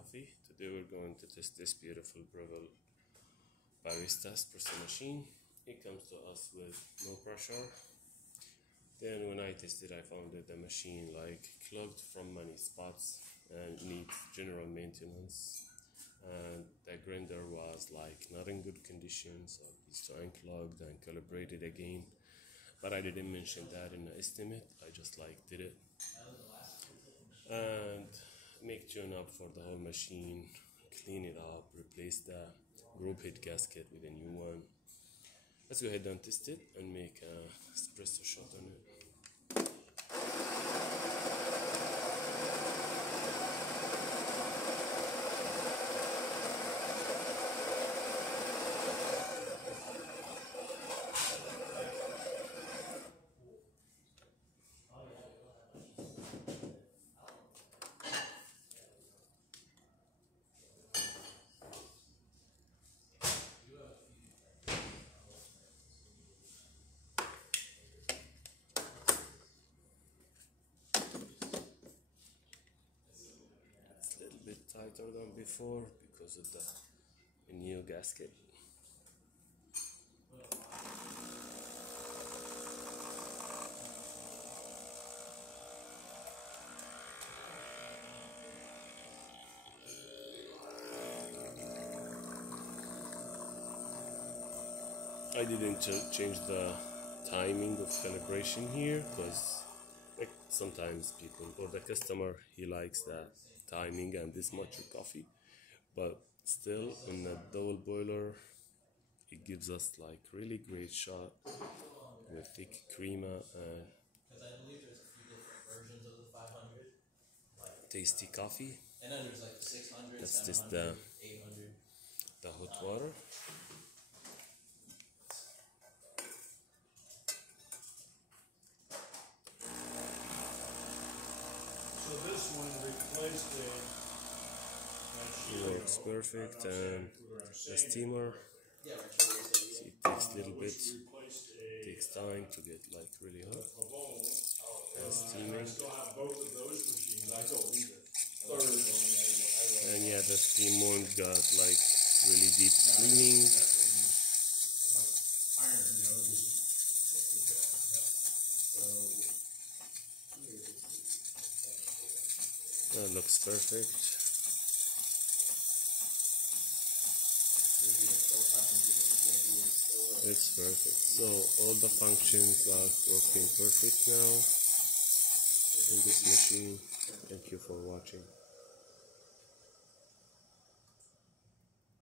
coffee. Today we're going to test this beautiful Breville Barista Espresso machine. It comes to us with no pressure. Then when I tested, I found that the machine clogged from many spots and needs general maintenance. And the grinder was not in good condition, so it needs to unclog and calibrate it again. But I didn't mention that in the estimate. I just did it and make tune up for the whole machine, clean it up, replace the group head gasket with a new one. Let's go ahead and test it and make a espresso shot on it. A little bit tighter than before because of the new gasket. I didn't change the timing of calibration here because sometimes people or the customer, he likes that timing and this much of coffee, but still in the double boiler it gives us really great shot with thick crema and tasty coffee. Let's test the hot water. So this one replaced it works perfect, and the steamer, see, it takes a little bit, takes time to get really hot and steaming. And yeah, the steam won't got really deep cleaning. That looks perfect. It's perfect. So all the functions are working perfect now in this machine. Thank you for watching.